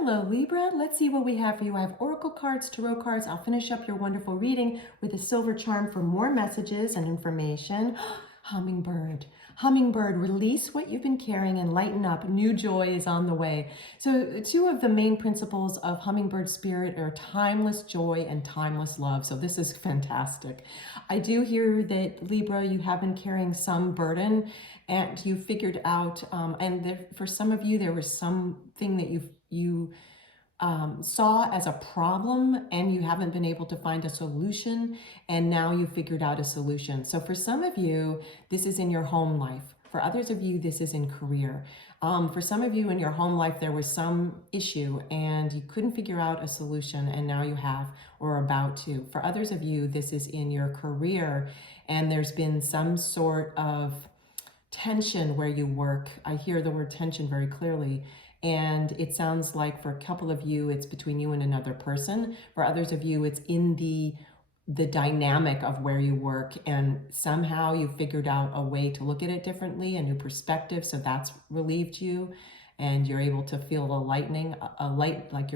Hello, Libra. Let's see what we have for you. I have oracle cards, tarot cards. I'll finish up your wonderful reading with a silver charm for more messages and information. Hummingbird. Hummingbird, release what you've been carrying and lighten up. New joy is on the way. So two of the main principles of hummingbird spirit are timeless joy and timeless love. So this is fantastic. I do hear that, Libra, you have been carrying some burden and you figured out, for some of you, there was something that you saw as a problem and you haven't been able to find a solution, and now you figured out a solution. So for some of you, this is in your home life. For others of you, this is in career. For some of you in your home life, there was some issue and you couldn't figure out a solution, and now you have or are about to. For others of you, this is in your career and there's been some sort of tension where you work. I hear the word tension very clearly. And it sounds like for a couple of you, it's between you and another person. For others of you, it's in the dynamic of where you work, and somehow you figured out a way to look at it differently, a new perspective. So that's relieved you, and you're able to feel a lightening, a light, like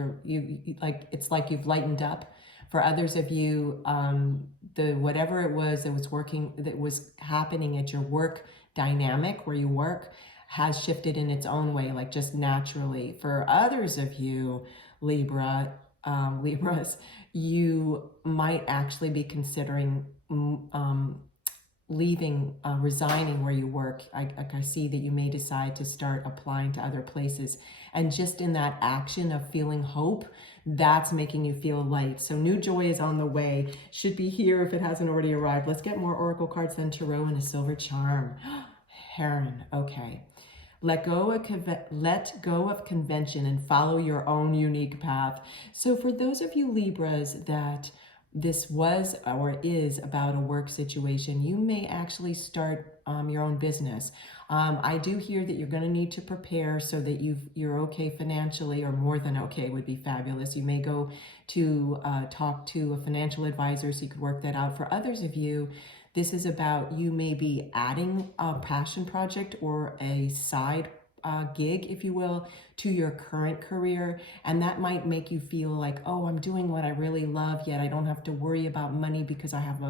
like it's like you've lightened up. For others of you, the whatever it was that was working, that was happening at your work dynamic where you work, has shifted in its own way, like just naturally. For others of you, Libras, you might actually be considering leaving, resigning where you work. I see that you may decide to start applying to other places. And just in that action of feeling hope, that's making you feel light. So new joy is on the way. Should be here if it hasn't already arrived. Let's get more oracle cards then, tarot, and a silver charm. Heron, okay. Let go of convention and follow your own unique path. So for those of you Libras that this was or is about a work situation, you may actually start your own business. I do hear that you're going to need to prepare so that you're okay financially, or more than okay would be fabulous. You may go to talk to a financial advisor so you could work that out. For others of you, this is about you may be adding a passion project or a side gig, if you will, to your current career. And that might make you feel like, oh, I'm doing what I really love, yet I don't have to worry about money because I have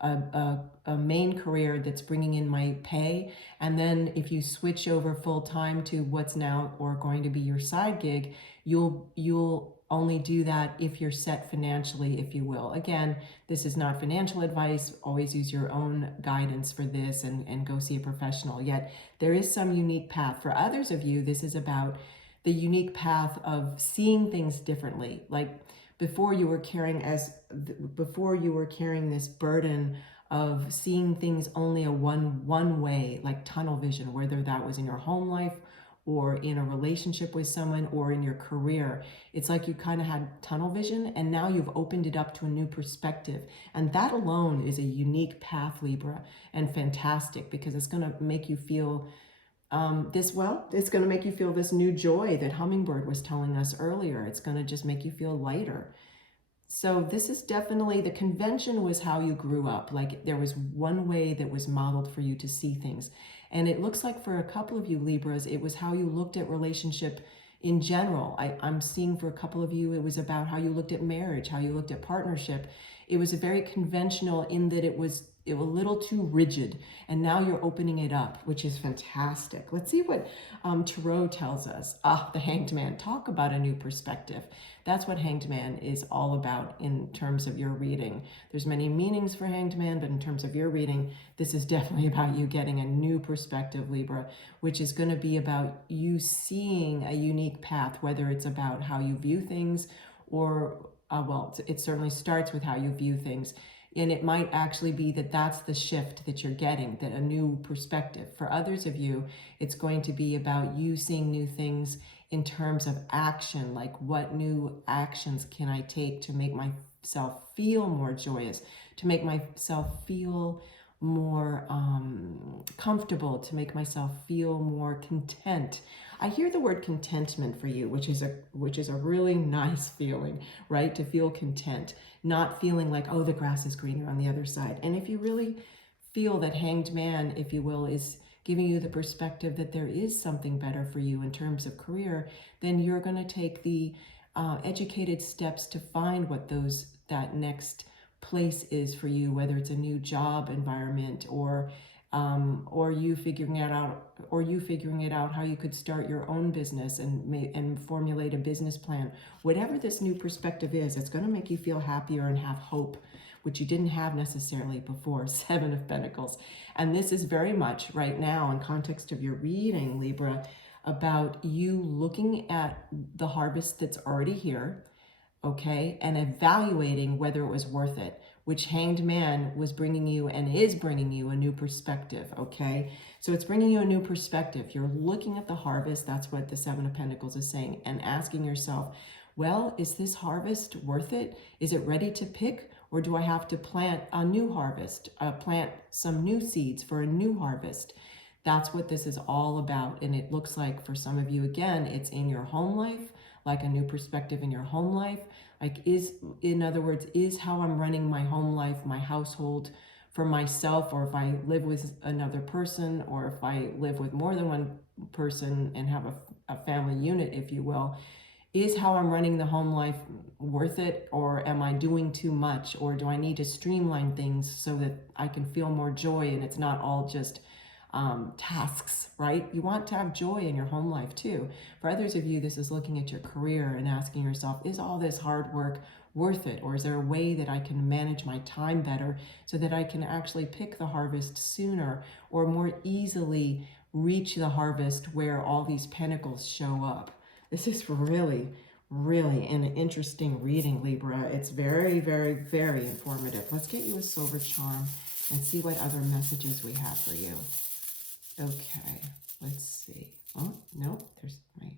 a main career that's bringing in my pay. And then if you switch over full time to what's now or going to be your side gig, you'll only do that if you're set financially, if you will. Again, this is not financial advice. Always use your own guidance for this and go see a professional. Yet there is some unique path. For others of you, this is about the unique path of seeing things differently. Like before you were carrying this burden of seeing things only a one way, like tunnel vision, whether that was in your home life or in a relationship with someone or in your career. It's like you kind of had tunnel vision, and now you've opened it up to a new perspective. And that alone is a unique path, Libra, and fantastic, because it's going to make you feel it's going to make you feel this new joy that Hummingbird was telling us earlier. It's going to just make you feel lighter. So this is definitely, the convention was how you grew up. Like there was one way that was modeled for you to see things. And it looks like for a couple of you Libras, it was how you looked at relationship in general. I'm seeing for a couple of you, it was about how you looked at marriage, how you looked at partnership. It was a very conventional in that it was a little too rigid, and now you're opening it up, which is fantastic. Let's see what Tarot tells us. The Hanged Man. Talk about a new perspective. That's what Hanged Man is all about in terms of your reading. There's many meanings for Hanged Man, but in terms of your reading, this is definitely about you getting a new perspective, Libra, which is going to be about you seeing a unique path, whether it's about how you view things or, it certainly starts with how you view things. And it might actually be that that's the shift that you're getting, that a new perspective. For others of you, it's going to be about you seeing new things in terms of action, like what new actions can I take to make myself feel more joyous, to make myself feel more comfortable, to make myself feel more content. I hear the word contentment for you, which is a really nice feeling, right? To feel content, not feeling like, oh, the grass is greener on the other side. And if you really feel that Hanged Man, if you will, is giving you the perspective that there is something better for you in terms of career, then you're going to take the educated steps to find what that next place is for you, whether it's a new job environment or you figuring it out how you could start your own business and formulate a business plan. Whatever this new perspective is, it's going to make you feel happier and have hope, which you didn't have necessarily before. Seven of Pentacles. And this is very much right now in context of your reading, Libra, about you looking at the harvest that's already here, okay, and evaluating whether it was worth it, which Hanged Man was bringing you and is bringing you a new perspective, okay? So it's bringing you a new perspective. You're looking at the harvest, that's what the Seven of Pentacles is saying, and asking yourself, well, is this harvest worth it? Is it ready to pick? Or do I have to plant a new harvest, plant some new seeds for a new harvest? That's what this is all about. And it looks like for some of you, again, it's in your home life, like a new perspective in your home life. Like in other words, is how I'm running my home life, my household for myself, or if I live with another person, or if I live with more than one person and have a family unit, if you will, is how I'm running the home life worth it? Or am I doing too much? Or do I need to streamline things so that I can feel more joy and it's not all just tasks, right? You want to have joy in your home life too. For others of you, this is looking at your career and asking yourself, is all this hard work worth it? Or is there a way that I can manage my time better so that I can actually pick the harvest sooner or more easily reach the harvest where all these pentacles show up? This is really, really an interesting reading, Libra. It's very, very, very informative. Let's get you a silver charm and see what other messages we have for you. Okay, let's see. Oh, no, there's my,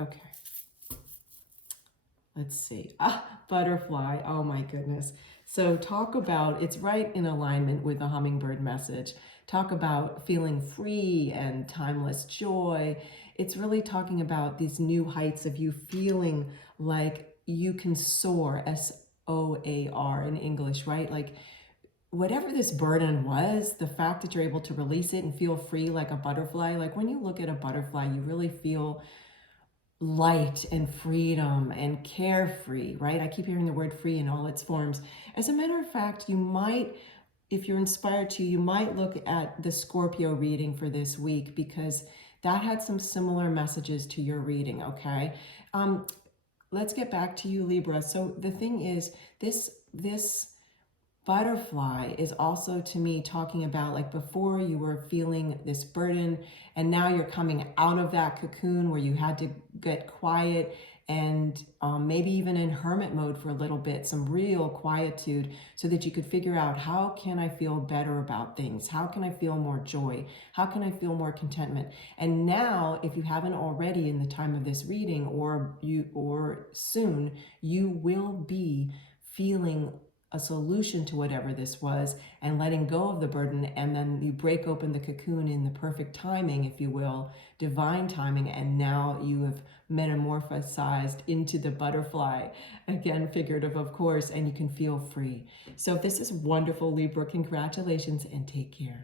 okay. Let's see. Butterfly. Oh my goodness. So talk about, it's right in alignment with the hummingbird message. Talk about feeling free and timeless joy. It's really talking about these new heights of you feeling like you can soar, S-O-A-R in English, right? Like whatever this burden was, the fact that you're able to release it and feel free like a butterfly, like when you look at a butterfly, you really feel light and freedom and carefree, right? I keep hearing the word free in all its forms. As a matter of fact, you might, if you're inspired to, you might look at the Scorpio reading for this week because that had some similar messages to your reading, okay? Let's get back to you, Libra. So the thing is, this butterfly is also to me talking about like before you were feeling this burden and now you're coming out of that cocoon where you had to get quiet and maybe even in hermit mode for a little bit, some real quietude so that you could figure out how can I feel better about things? How can I feel more joy? How can I feel more contentment? And now, if you haven't already in the time of this reading or soon, you will be feeling a solution to whatever this was and letting go of the burden, and then you break open the cocoon in the perfect timing, if you will, divine timing, and now you have metamorphosized into the butterfly, again figurative of course, and you can feel free. So this is wonderful, Libra. Congratulations and take care.